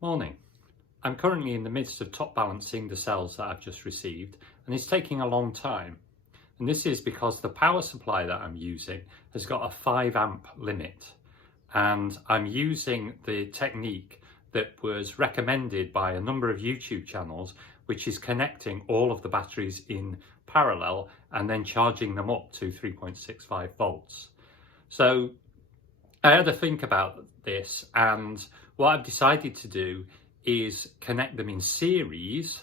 Morning. I'm currently in the midst of top balancing the cells that I've just received, and it's taking a long time. And this is because the power supply that I'm using has got a 5 amp limit, and I'm using the technique that was recommended by a number of YouTube channels, which is connecting all of the batteries in parallel and then charging them up to 3.65 volts. So I had to think about this, and what I've decided to do is connect them in series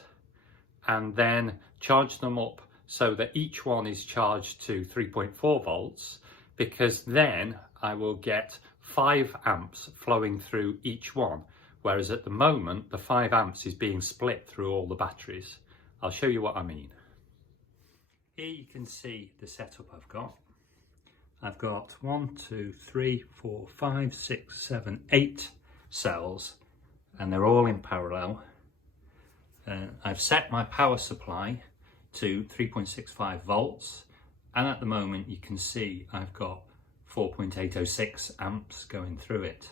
and then charge them up so that each one is charged to 3.4 volts, because then I will get 5 amps flowing through each one, whereas at the moment the 5 amps is being split through all the batteries. I'll show you what I mean. Here you can see the setup I've got. I've got 1, 2, 3, 4, 5, 6, 7, 8 cells, and they're all in parallel. I've set my power supply to 3.65 volts, and at the moment you can see I've got 4.806 amps going through it.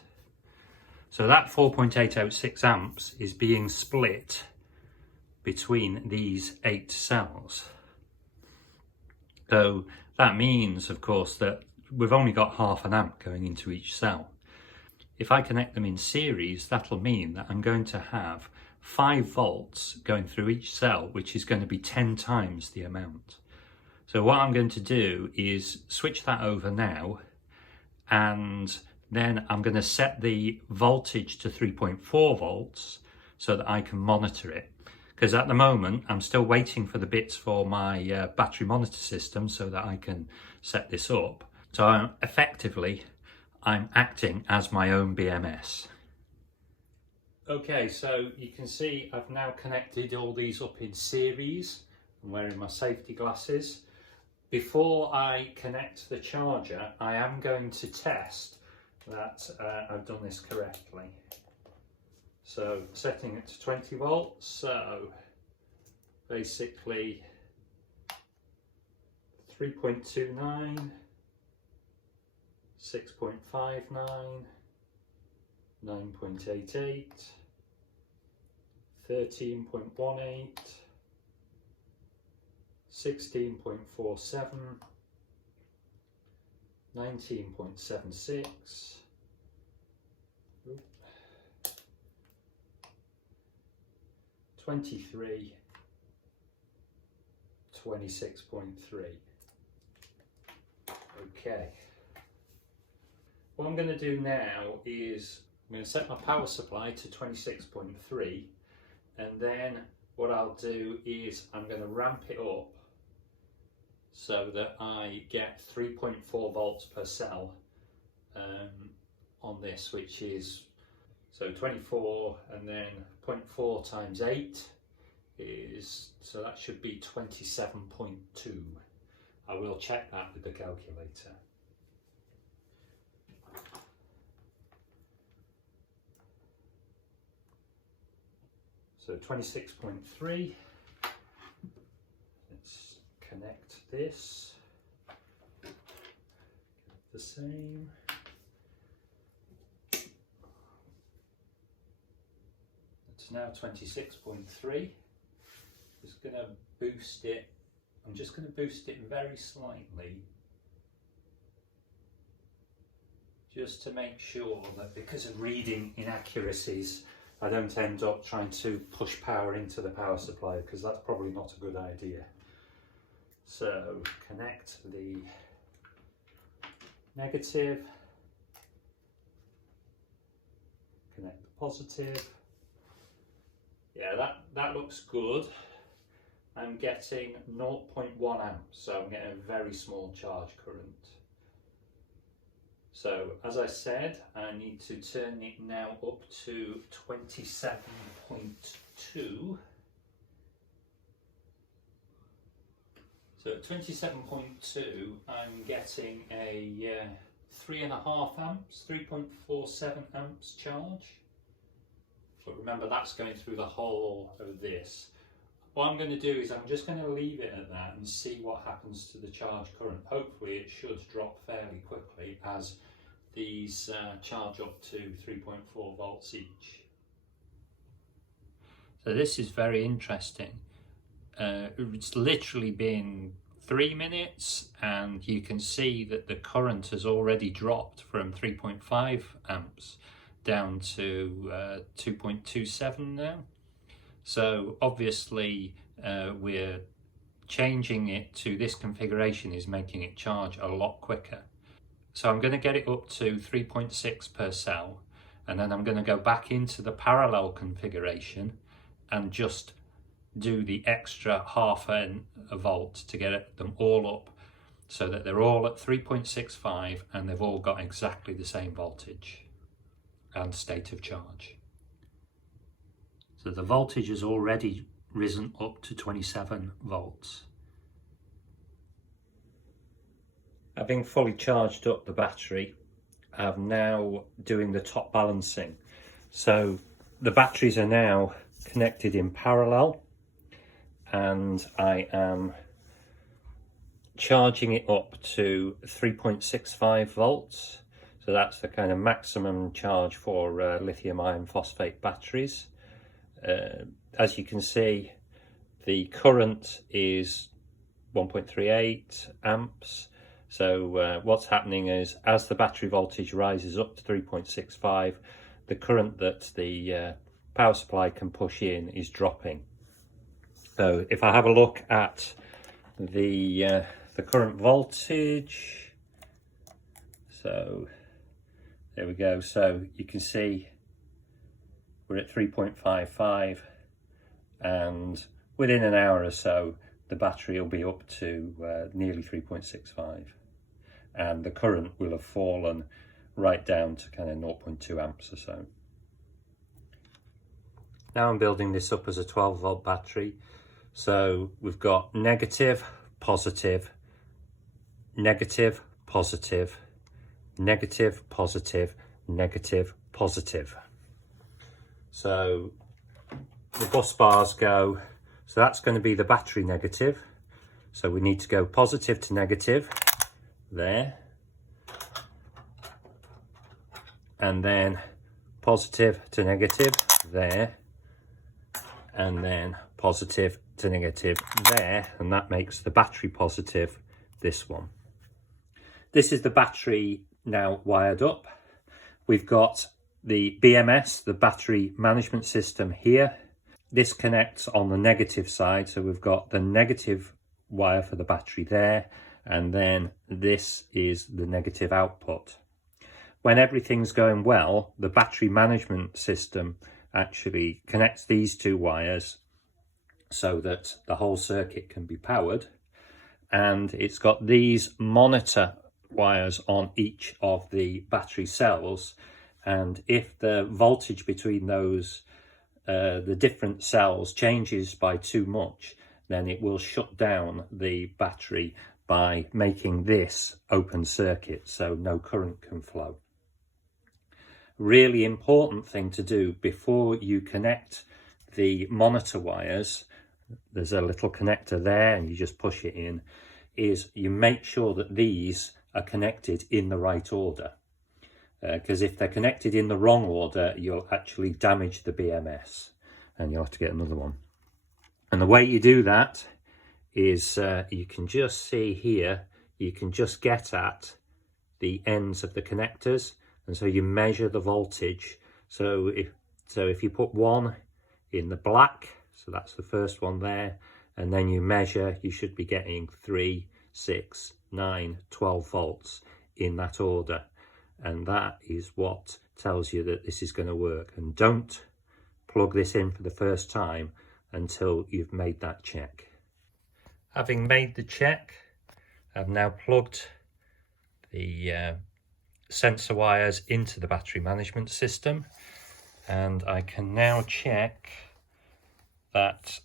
So that 4.806 amps is being split between these 8 cells. So that means, of course, that we've only got half an amp going into each cell. If I connect them in series, that'll mean that I'm going to have 5 volts going through each cell, which is going to be 10 times the amount. So what I'm going to do is switch that over now, and then I'm going to set the voltage to 3.4 volts so that I can monitor it. Because at the moment I'm still waiting for the bits for my battery monitor system so that I can set this up. So I'm acting as my own BMS. Okay, so you can see I've now connected all these up in series. I'm wearing my safety glasses. Before I connect the charger, I am going to test that I've done this correctly. So setting it to 20 volts, so basically 3.29, 6.59, 9.88, 13.18, 16.47, 19.76, 23, 26.3. Okay. What I'm going to do now is I'm going to set my power supply to 26.3, and then what I'll do is I'm going to ramp it up so that I get 3.4 volts per cell on this, which is so 24, and then 0.4 times 8 is, so that should be 27.2. I will check that with the calculator. So 26.3, let's connect this, the same. It's now 26.3, just going to boost it, I'm just going to boost it very slightly, just to make sure that because of reading inaccuracies, I don't end up trying to push power into the power supply, because that's probably not a good idea. So connect the negative, connect the positive. Yeah, that looks good. I'm getting 0.1 amps, so I'm getting a very small charge current. So as I said, I need to turn it now up to 27.2. So at 27.2, I'm getting a 3.5 amps, 3.47 amps charge. But remember, that's going through the whole of this. What I'm going to do is I'm just going to leave it at that and see what happens to the charge current. Hopefully it should drop fairly quickly as these charge up to 3.4 volts each. So this is very interesting. It's literally been 3 minutes and you can see that the current has already dropped from 3.5 amps down to 2.27 now. So obviously we're changing it to this configuration is making it charge a lot quicker. So I'm going to get it up to 3.6 per cell, and then I'm going to go back into the parallel configuration and just do the extra half a volt to get them all up so that they're all at 3.65 and they've all got exactly the same voltage and state of charge. So the voltage has already risen up to 27 volts. Having fully charged up the battery, I'm now doing the top balancing. So the batteries are now connected in parallel and I am charging it up to 3.65 volts. So that's the kind of maximum charge for lithium iron phosphate batteries. As you can see, the current is 1.38 amps. So what's happening is as the battery voltage rises up to 3.65, the current that the power supply can push in is dropping. So if I have a look at the current voltage, so there we go. So you can see we're at 3.55 and within an hour or so the battery will be up to nearly 3.65 and the current will have fallen right down to kind of 0.2 amps or so. Now I'm building this up as a 12 volt battery. So we've got negative, positive, negative, positive, negative, positive, negative, positive. So the bus bars go, so that's going to be the battery negative. So we need to go positive to negative there. And then positive to negative there. And then positive to negative there, and that makes the battery positive, this one. This is the battery now wired up. We've got the BMS, the battery management system here. This connects on the negative side, so we've got the negative wire for the battery there, and then this is the negative output. When everything's going well, the battery management system actually connects these two wires so that the whole circuit can be powered, and it's got these monitor wires on each of the battery cells, and if the voltage between those the different cells changes by too much, then it will shut down the battery by making this open circuit so no current can flow. Really important thing to do before you connect the monitor wires, there's a little connector there and you just push it in, is you make sure that these are connected in the right order, because if they're connected in the wrong order you'll actually damage the BMS and you'll have to get another one. And the way you do that is you can just see here, you can just get at the ends of the connectors, and so you measure the voltage. So if you put one in the black, so that's the first one there, and then you measure, you should be getting 3, 6, 9, 12 volts in that order, and that is what tells you that this is going to work. And don't plug this in for the first time until you've made that check. Having made the check, I've now plugged the sensor wires into the battery management system, and I can now check that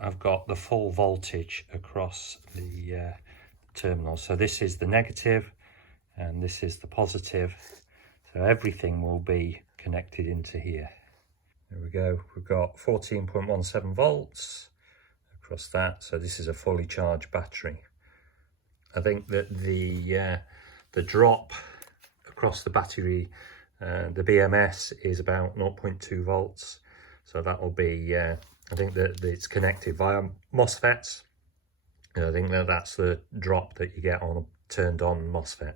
I've got the full voltage across the terminal. So this is the negative and this is the positive, so everything will be connected into here. There we go, we've got 14.17 volts across that, so this is a fully charged battery. I think that the drop across the battery, the BMS, is about 0.2 volts, So that will be, I think that it's connected via MOSFETs. And I think that that's the drop that you get on a turned on MOSFET.